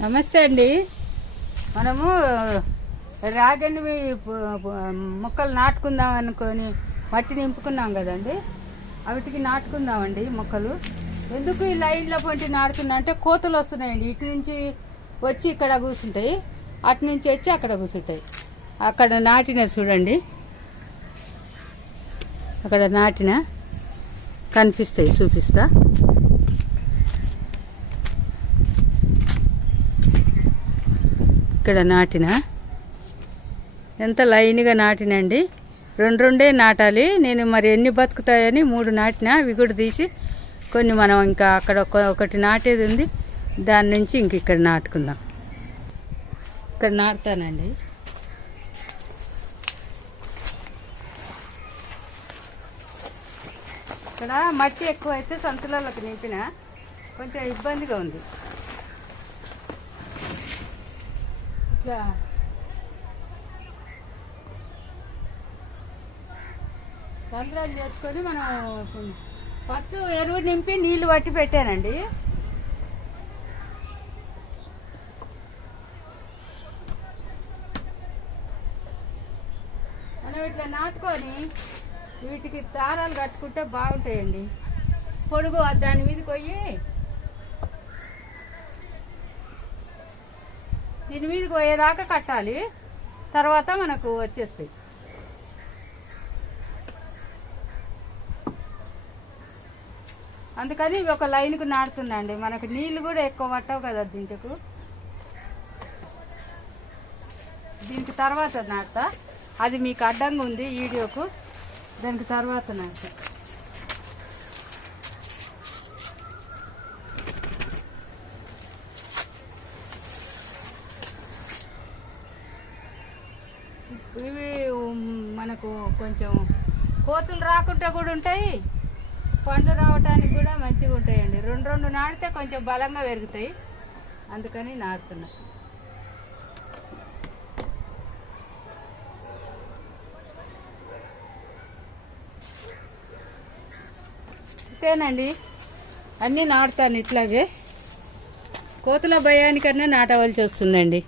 నమస్తే అండి. మనము రాగనివి మొక్కలు నాటుకుందాం అనుకొని మట్టి నింపుకున్నాం కదండి. వాటికి నాటుకుందామండి మొక్కలు. ఎందుకు ఈ లైన్లో పొంటి నాటుతున్నా అంటే వస్తున్నాయండి. ఇటు నుంచి వచ్చి ఇక్కడ కూర్చుంటాయి. అటు నుంచి వచ్చి అక్కడ కూర్చుంటాయి. అక్కడ నాటిన చూడండి. అక్కడ నాటిన కనిపిస్తాయి చూపిస్తా. ఇక్కడ నాటిన? ఎంత లైన్గా నాటినండి? రెండు రెండే నాటాలి. నేను మరి ఎన్ని బతుకుతాయని మూడు నాటిన? అవి కూడా తీసి కొన్ని మనం ఇంకా అక్కడ ఒక- ఒకటి నాటేది ఉంది. దాని నుంచి ఇంక ఇక్కడ నాటుకుందాం. ఇక్కడ నాటుతానండి. ఇక్కడ మట్టి ఎక్కువ అయితే సంతులలోకి నింపిన కొంచెం ఇబ్బందిగా ఉంది. ఇట్లా రంధ్రాలు చేసుకొని మనం ఫస్ట్ ఎరువు నింపి నీళ్ళు పట్టి పెట్టానండి. మనం ఇట్లా నాటుకొని వీటికి దారాలు కట్టుకుంటే బాగుంటాయండి. పొడుగు దాని మీదకి పోయి దీని మీదకి పోయేదాకా కట్టాలి. తర్వాత మనకు వచ్చేస్తాయి. అందుకని ఇవి ఒక లైన్కు నాడుతుందండి మనకు నీళ్ళు కూడా ఎక్కువ పట్టవు కదా దీంట్కు దీనికి తర్వాత నాటుతా. అది మీకు అడ్డంగా ఉంది వీడియోకు. దానికి తర్వాత నాడతా ఇవి మనకు కొంచెం కోతులు రాకుండా కూడా ఉంటాయి. పండు రావటానికి కూడా మంచిగా ఉంటాయండి. రెండు రెండు నాటితే కొంచెం బలంగా పెరుగుతాయి. అందుకని నాటుతున్నా. అంతేనండి. అన్నీ నాటుతాను ఇట్లాగే. కోతుల భయానికన్నా నాటవలసి వస్తుందండి.